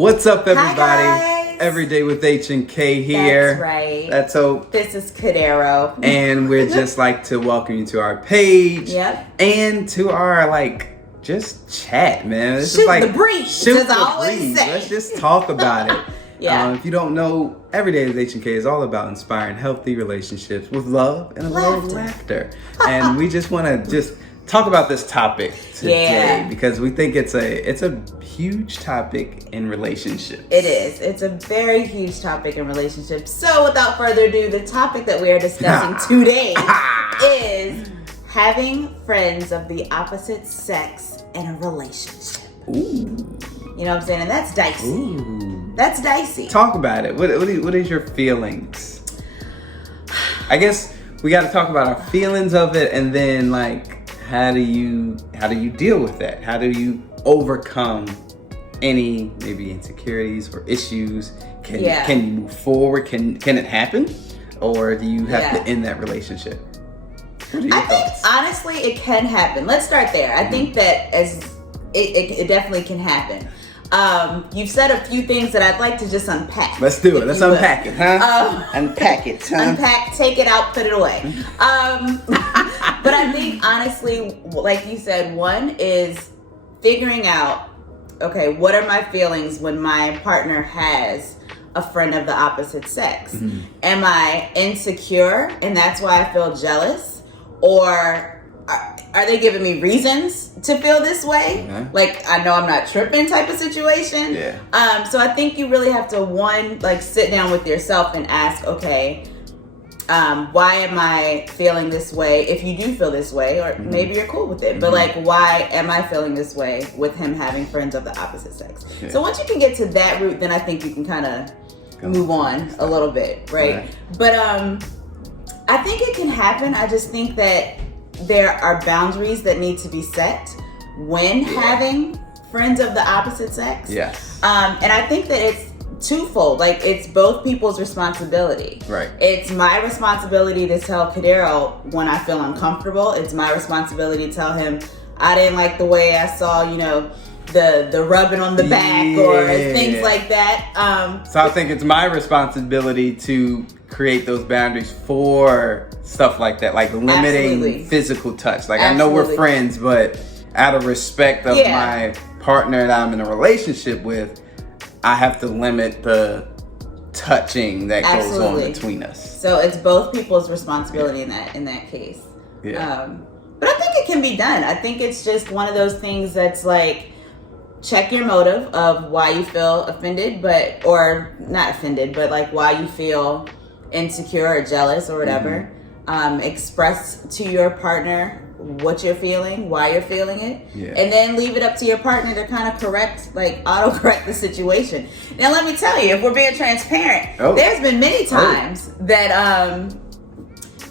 What's up, everybody? Hi, guys. Every Day with H and K here. That's right. That's Hope. This is Cadero. And we'd just like to welcome you to our page. Yep. And to our, just chat, man. This Shoot is like, the breeze, shoot as the I always breeze. say. Let's just talk about it. Yeah. If you don't know, Every Day with H and K is all about inspiring healthy relationships with love and a little laughter. And we just want to just talk about this topic today because we think it's a huge topic in relationships. It is. It's a very huge topic in relationships. So without further ado, the topic that we are discussing today is having friends of the opposite sex in a relationship. Ooh. You know what I'm saying? And that's dicey. Ooh. That's dicey. Talk about it. What is your feelings? I guess we got to talk about our feelings of it, and then how do you deal with that? How do you overcome any maybe insecurities or issues? Can you move forward? Can it happen, or do you have to end that relationship? What are your thoughts? Think honestly it can happen. Let's start there. I think that it definitely can happen. You've said a few things that I'd like to just unpack. Let's do it. Let's unpack it, huh? Unpack it, huh? Unpack, take it out, put it away. But I think honestly, like you said, one is figuring out, okay, what are my feelings when my partner has a friend of the opposite sex? Mm-hmm. Am I insecure and that's why I feel jealous? Or are they giving me reasons to feel this way? Mm-hmm. Like, I know I'm not tripping type of situation. Yeah. So I think you really have to, sit down with yourself and ask, okay, why am I feeling this way? If you do feel this way, or maybe you're cool with it, but why am I feeling this way with him having friends of the opposite sex? Yeah. So once you can get to that root, then I think you can kind of move on a little bit, right? But I think it can happen. I just think that there are boundaries that need to be set when having friends of the opposite sex. Yes. And I think that it's twofold. It's both people's responsibility. Right. It's my responsibility to tell Cadero when I feel uncomfortable. It's my responsibility to tell him I didn't like the way I saw, the rubbing on the back or things like that. So I think it's my responsibility to create those boundaries for stuff like that, like limiting physical touch. I know we're friends, but out of respect of my partner that I'm in a relationship with, I have to limit the touching that goes on between us. So it's both people's responsibility in that case. Yeah. But I think it can be done. I think it's just one of those things that's check your motive of why you feel offended, or not offended, but why you feel insecure or jealous or whatever. Express to your partner what you're feeling, why you're feeling it, and then leave it up to your partner to kind of auto-correct the situation. Now, let me tell you, if we're being transparent, there's been many times that,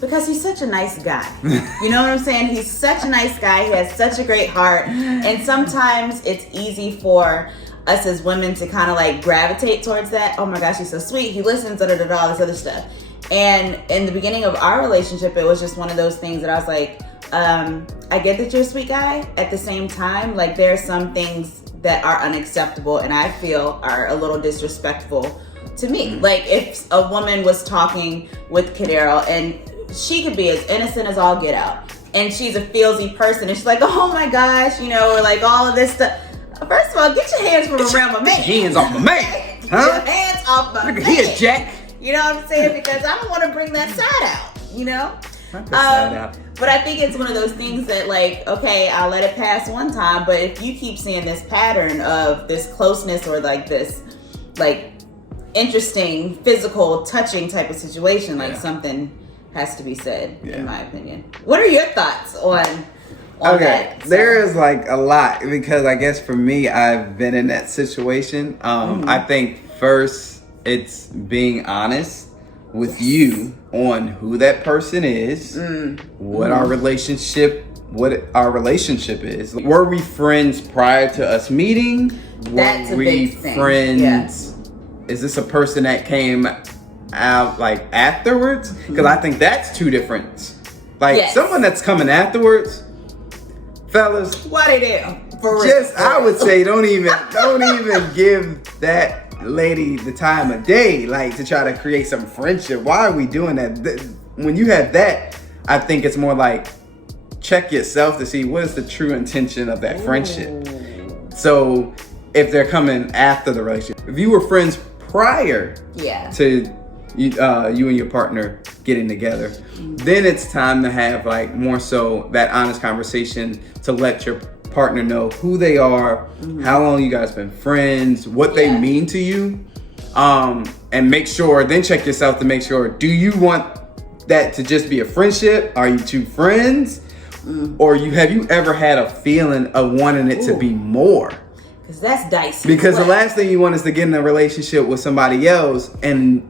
because he's such a nice guy, you know what I'm saying? He's such a nice guy. He has such a great heart, and sometimes it's easy for us as women to kind of gravitate towards that. Oh my gosh, he's so sweet. He listens, all this other stuff. And in the beginning of our relationship, it was just one of those things that I was like, I get that you're a sweet guy. At the same time, there are some things that are unacceptable and I feel are a little disrespectful to me. If a woman was talking with Cadero and she could be as innocent as all get out, and she's a feelsy person, and she's like, oh my gosh, or all of this stuff. First of all, get your hands from around my man. Hands off my man. Get your hands off my man. Look here, Jack. You know what I'm saying? Because I don't want to bring that side out, But I think it's one of those things that okay, I'll let it pass one time, but if you keep seeing this pattern of this closeness or this interesting physical touching type of situation, something has to be said, in my opinion. What are your thoughts on that? There is a lot, because I guess for me, I've been in that situation. I think first it's being honest with you on who that person is, what our relationship is. Were we friends prior to us meeting? That's a big thing. Friends? Yes. Is this a person that came out afterwards? Because I think that's two different. Someone that's coming afterwards, fellas, What it is? For real. just I would say don't even give that lady the time of day, like, to try to create some friendship. Why are we doing that? When you have that, I think it's more like check yourself to see what is the true intention of that friendship. So if they're coming after the relationship, if you were friends prior to you and your partner getting together, then it's time to have like more so that honest conversation to let your partner know who they are, how long you guys been friends, what they mean to you, and make sure, then check yourself to make sure, do you want that to just be a friendship? Are you two friends? Or have you ever had a feeling of wanting it to be more? Because that's dicey. Because the last thing you want is to get in a relationship with somebody else, and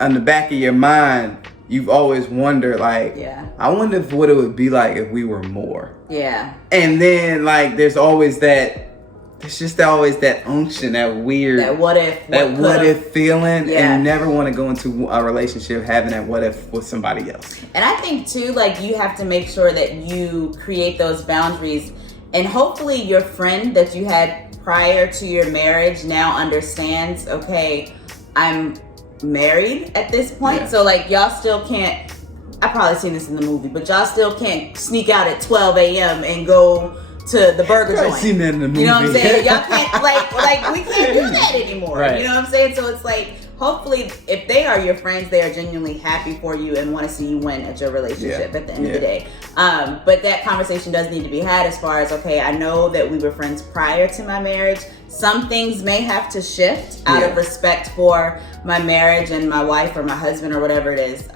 on the back of your mind, you've always wondered, like, I wonder what it would be like if we were more. Yeah. And then, like, there's always that, there's just always that unction, that weird, that what if feeling, and you never want to go into a relationship having that what if with somebody else. And I think too, like, you have to make sure that you create those boundaries, and hopefully your friend that you had prior to your marriage now understands, okay, I'm married at this point, so like y'all still can't, I probably seen this in the movie, but y'all still can't sneak out at 12 a.m. and go to the burger joint. I've seen that in the movie. You know what I'm saying? Y'all can't, like we can't do that anymore. Right. You know what I'm saying? So it's like, hopefully, if they are your friends, they are genuinely happy for you and want to see you win at your relationship at the end of the day. But that conversation does need to be had as far as, okay, I know that we were friends prior to my marriage. Some things may have to shift out of respect for my marriage and my wife or my husband or whatever it is.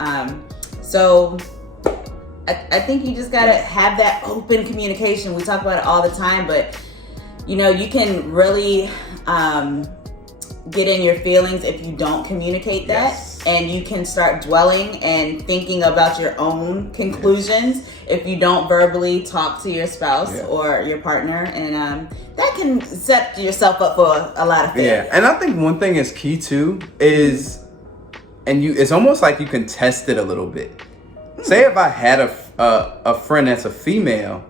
So I think you just got to have that open communication. We talk about it all the time, but you know, you can really get in your feelings if you don't communicate that, and you can start dwelling and thinking about your own conclusions if you don't verbally talk to your spouse or your partner, and that can set yourself up for a lot of failure. And I think one thing is key too is, and it's almost like you can test it a little bit. Say if I had a friend that's a female,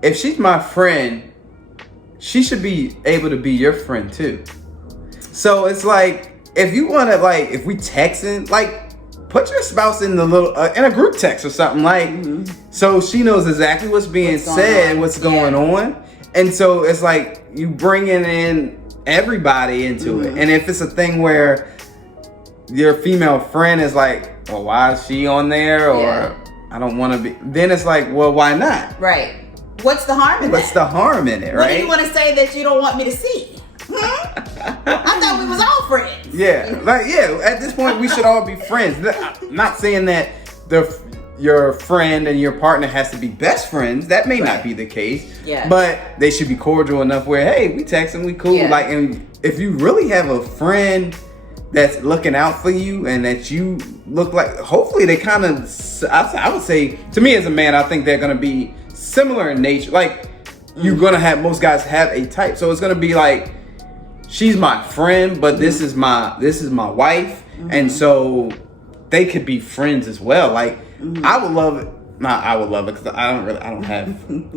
if she's my friend, she should be able to be your friend too. So it's like, if you want to, like, if we texting, like, put your spouse in the little in a group text or something, like, so she knows exactly what's being said, what's going on, and so it's like you bringing in everybody into it. And if it's a thing where your female friend is like, well, why is she on there, or I don't want to be, then it's like, well, why not? Right. What's the harm in that? What's the harm in it, right? What do you want to say that you don't want me to see? I thought we was all friends. At this point we should all be friends. I'm not saying that your friend and your partner has to be best friends. That may not be the case. But they should be cordial enough where, hey, we texting, we cool. Like, and if you really have a friend that's looking out for you and that you look like, hopefully they kind of, I would say, to me as a man, I think they're going to be similar in nature. Like, you're going to have, most guys have a type. So it's going to be like, she's my friend, but this is my wife. And so they could be friends as well. Like, I would love it. I would love it because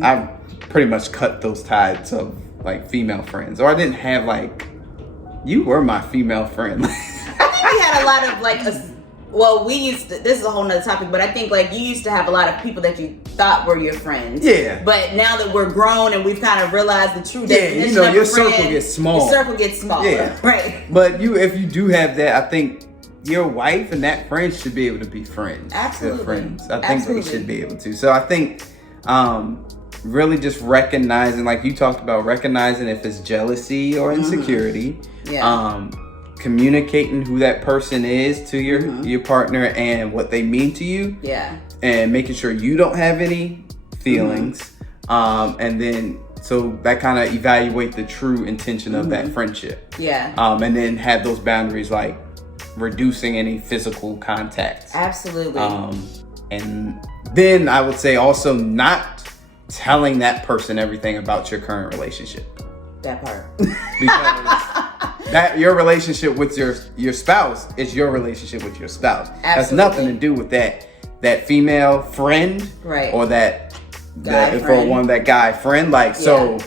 I've pretty much cut those ties of like female friends. Or I didn't have like, you were my female friend. I think we had a lot of like, we used to, this is a whole nother topic, but I think like you used to have a lot of people that you thought were your friends. But now that we're grown and we've kind of realized the true definition you know, of your a friend, circle gets small. Your circle gets smaller. Right. But if you do have that, I think your wife and that friend should be able to be friends. Absolutely. They're friends. I think they should be able to. So I think really just recognizing, like you talked about, recognizing if it's jealousy or insecurity. Communicating who that person is to your partner and what they mean to you. And making sure you don't have any feelings. And then so that kind of evaluate the true intention of that friendship. And then have those boundaries, like reducing any physical contact. Absolutely. And then I would say also not telling that person everything about your current relationship. That part. Because that your relationship with your spouse is your relationship with your spouse. Absolutely. Has nothing to do with that female friend, right, or that that guy friend. Like, so, Yeah.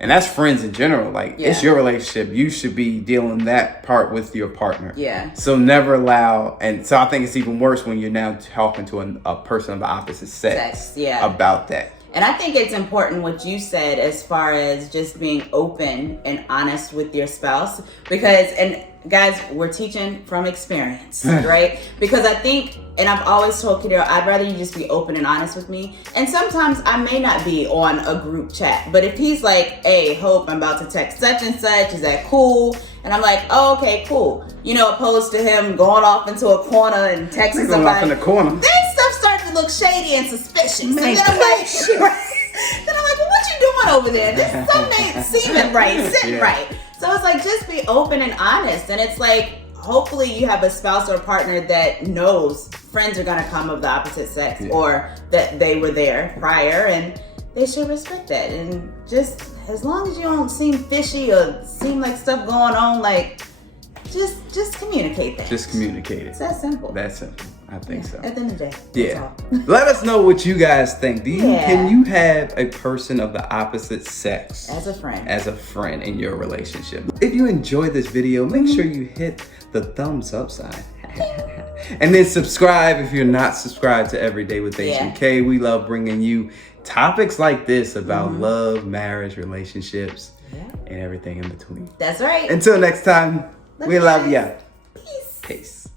and that's friends in general. Like, it's Yeah. your relationship. You should be dealing that part with your partner. Yeah. So never allow, and so I think it's even worse when you're now talking to a person of the opposite sex Yeah. about that. And I think it's important what you said as far as just being open and honest with your spouse, because, and guys, we're teaching from experience, right? Because I think, and I've always told Kadira, I'd rather you just be open and honest with me. And sometimes I may not be on a group chat, but if he's like, hey, Hope, I'm about to text such and such, is that cool? And I'm like, oh, okay, cool. You know, opposed to him going off into a corner and texting Going off somebody. in the corner. Then stuff starts to look shady and suspicious. And Man, then I'm like, well, what you doing over there? This something ain't seeming right, sitting Yeah. right. So it's like, just be open and honest. And it's like, hopefully you have a spouse or a partner that knows friends are going to come of the opposite sex, or that they were there prior, and they should respect that. And just as long as you don't seem fishy or seem like stuff going on, like, just communicate that. Just communicate it. It's that simple. That's simple. I think so. At the end of the day. Yeah. That's all. Let us know what you guys think. Yeah. Can you have a person of the opposite sex As a friend in your relationship? If you enjoyed this video, make sure you hit the thumbs up sign. And then subscribe if you're not subscribed to Everyday with H and K. We love bringing you topics like this about love, marriage, relationships, and everything in between. That's right. Until next time, we love ya. Peace. Peace.